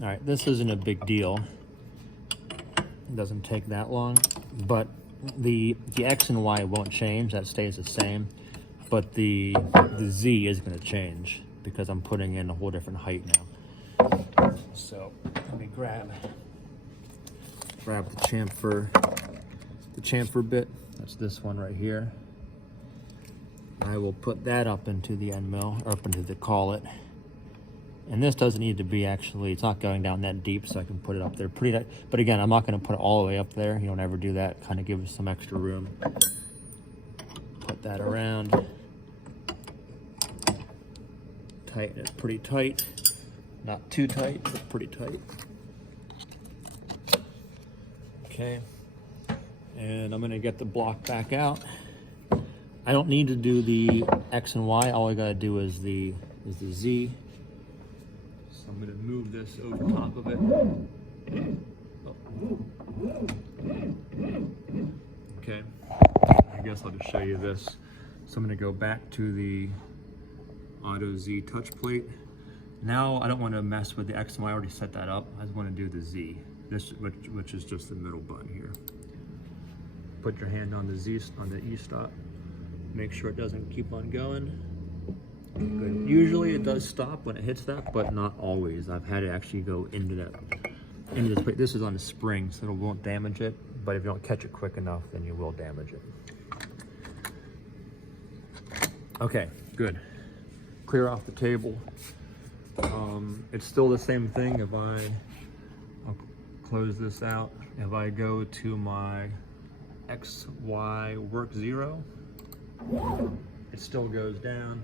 All right, this isn't a big deal. It doesn't take that long, but the X and Y won't change. That stays the same, but the Z is going to change because I'm putting in a whole different height now. So let me grab the chamfer bit. That's this one right here. I will put that up into the end mill, or up into the collet. And this doesn't need to be actually, it's not going down that deep, so I can put it up there pretty tight. But again, I'm not going to put it all the way up there. You don't ever do that. Kind of give us some extra room. Put that around. Tighten it pretty tight. Not too tight, but pretty tight. Okay. And I'm going to get the block back out. I don't need to do the X and Y. All I got to do is the Z. So I'm going to move this over top of it. Oh. Okay, I guess I'll just show you this. So I'm going to go back to the Auto Z touch plate. Now I don't want to mess with the X and Y. I already set that up. I just want to do the Z, which is just the middle button here. Put your hand on the Z, on the E stop. Make sure it doesn't keep on going. Good. Usually it does stop when it hits that, but not always. I've had it actually go into this plate. This is on a spring, so it won't damage it, but if you don't catch it quick enough, then you will damage it. Okay, good. Clear off the table. It's still the same thing. I'll close this out. If I go to my XY work 0, it still goes down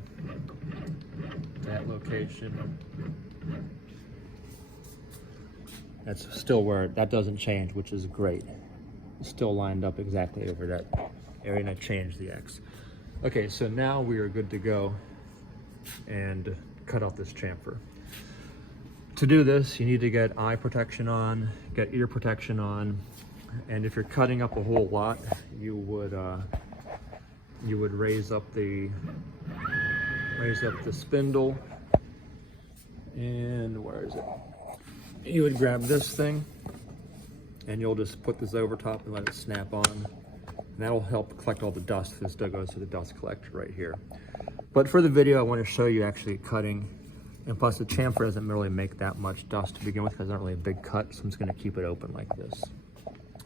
to that location. That's still where, that doesn't change, which is great. It's still lined up exactly over that area, and I changed the X. Okay, so now we are good to go and cut off this chamfer. To do this, you need to get eye protection on, get ear protection on, and if you're cutting up a whole lot, you would raise up the spindle, and where is it? You would grab this thing, and you'll just put this over top and let it snap on. And that'll help collect all the dust. This still goes to the dust collector right here. But for the video, I want to show you actually cutting. And plus the chamfer doesn't really make that much dust to begin with because it's not really a big cut, so I'm just going to keep it open like this.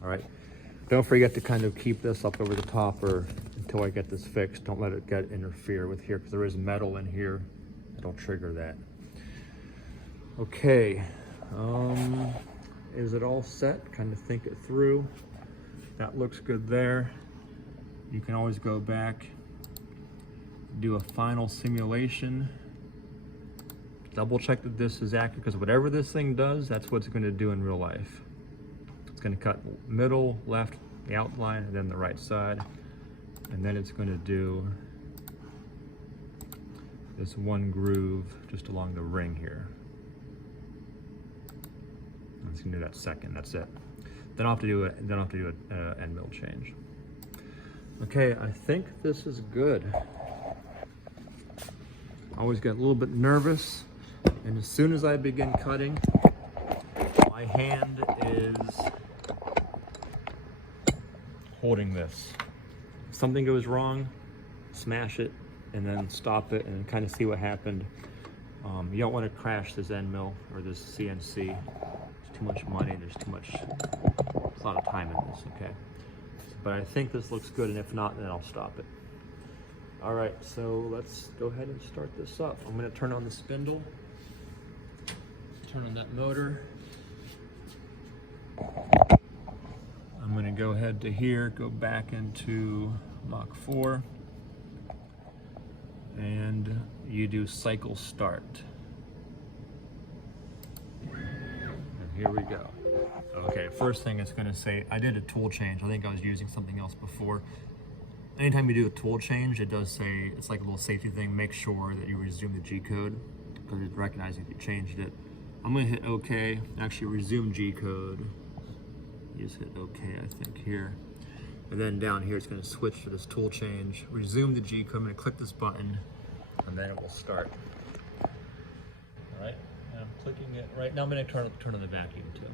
All right. Don't forget to kind of keep this up over the top or until I get this fixed. Don't let it interfere with here because there is metal in here that'll trigger that. Okay. Is it all set? Kind of think it through. That looks good there. You can always go back, do a final simulation, double check that this is accurate, because whatever this thing does, that's what it's going to do in real life. It's going to cut middle, left, the outline, and then the right side, and then it's going to do this one groove just along the ring here. It's going to do that second. That's it. Then I'll have to do it. Then I'll have to do an end mill change. Okay, I think this is good. I always get a little bit nervous, and as soon as I begin cutting, my hand is holding this. If something goes wrong, smash it, and then stop it, and kind of see what happened. You don't want to crash this end mill or this CNC. Too much money, there's a lot of time in this, okay? But I think this looks good, and if not, then I'll stop it. All right, so let's go ahead and start this up. I'm gonna turn on the spindle, turn on that motor. I'm gonna go ahead to here, go back into Mach 4, and you do cycle start. Here we go. Okay, first thing it's gonna say, I did a tool change. I think I was using something else before. Anytime you do a tool change, it does say, it's like a little safety thing, make sure that you resume the G code, because it recognizes you changed it. I'm gonna hit okay, actually resume G code. You just hit okay, I think here. And then down here, it's gonna switch to this tool change, resume the G code. I'm gonna click this button, and then it will start. All right, clicking it right now. I'm going to turn on the vacuum too.